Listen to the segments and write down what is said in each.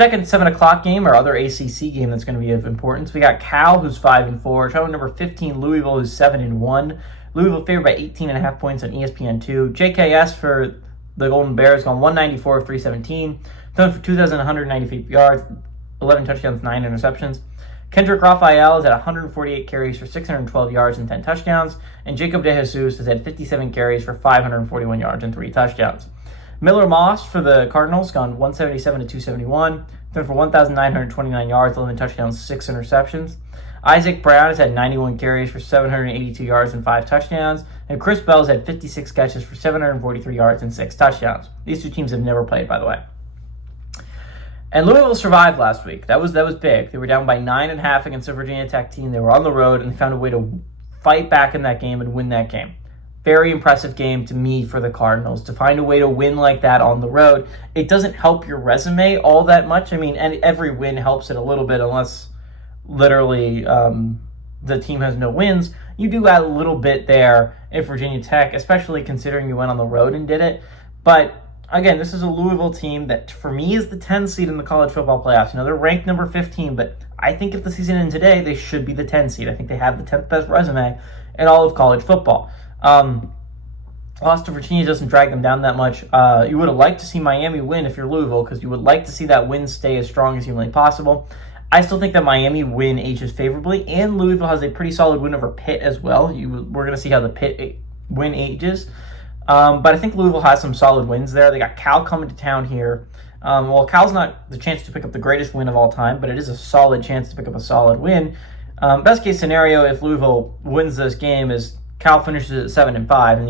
Second 7 o'clock game, our other ACC game that's going to be of importance. We got Cal, who's 5-4. Traveling number 15, Louisville, who's 7-1. Louisville favored by 18.5 points on ESPN2. JKS for the Golden Bears gone 194 of 317. Thrown for 2,195 yards, 11 touchdowns, 9 interceptions. Kendrick Raphael is at 148 carries for 612 yards and 10 touchdowns. And Jacob DeJesus has had 57 carries for 541 yards and 3 touchdowns. Miller Moss for the Cardinals gone 177 to 271. Thrown for 1,929 yards, 11 touchdowns, 6 interceptions. Isaac Brown has had 91 carries for 782 yards and 5 touchdowns. And Chris Bell's had 56 catches for 743 yards and 6 touchdowns. These two teams have never played, by the way. And Louisville survived last week. That was big. They were down by 9.5 against the Virginia Tech team. They were on the road, and they found a way to fight back in that game and win that game. Very impressive game to me for the Cardinals. To find a way to win like that on the road, it doesn't help your resume all that much. I mean, and every win helps it a little bit unless literally the team has no wins. You do add a little bit there if Virginia Tech, especially considering you went on the road and did it. But again, this is a Louisville team that, for me, is the 10 seed in the college football playoffs. You know, they're ranked number 15, but I think if the season ends today, they should be the 10 seed. I think they have the 10th best resume in all of college football. Loss to Virginia doesn't drag them down that much. You would have liked to see Miami win if you're Louisville, because you would like to see that win stay as strong as humanly possible. I still think that Miami win ages favorably, and Louisville has a pretty solid win over Pitt as well. We're going to see how the Pitt win ages. But I think Louisville has some solid wins there. They got Cal coming to town here. Well, Cal's not the chance to pick up the greatest win of all time, but it is a solid chance to pick up a solid win. Best case scenario, if Louisville wins this game, is Cal finishes at 7-5, and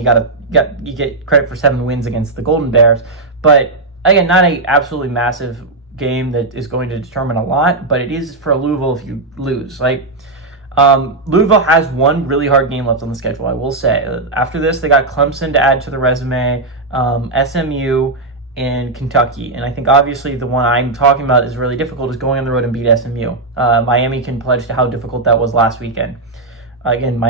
you get credit for 7 wins against the Golden Bears. But again, not a absolutely massive game that is going to determine a lot, but it is for Louisville if you lose. Louisville has one really hard game left on the schedule, I will say. After this, they got Clemson to add to the resume, SMU, and Kentucky. And I think obviously the one I'm talking about is really difficult is going on the road and beat SMU. Miami can pledge to how difficult that was last weekend. Again,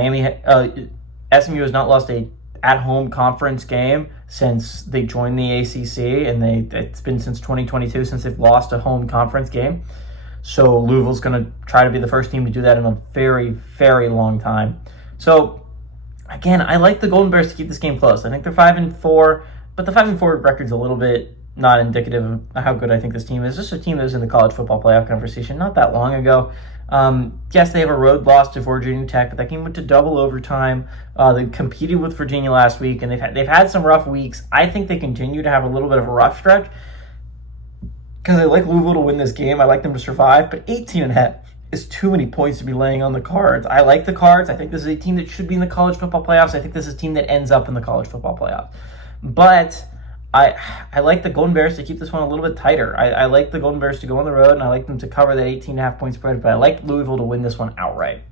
SMU has not lost a at-home conference game since they joined the ACC, and it's been since 2022 since they've lost a home conference game. So Louisville's going to try to be the first team to do that in a very, very long time. So, again, I like the Golden Bears to keep this game close. I think they're 5-4, but the 5-4 record's a little bit not indicative of how good I think this team is. This is a team that was in the college football playoff conversation not that long ago. Yes, they have a road loss to Virginia Tech, but that game went to double overtime. They competed with Virginia last week, and they've had some rough weeks. I think they continue to have a little bit of a rough stretch because I like Louisville to win this game. I like them to survive, but 18.5 is too many points to be laying on the Cards. I like the Cards. I think this is a team that should be in the college football playoffs. I think this is a team that ends up in the college football playoffs. But I like the Golden Bears to keep this one a little bit tighter. I like the Golden Bears to go on the road, and I like them to cover that 18.5 point spread, but I like Louisville to win this one outright.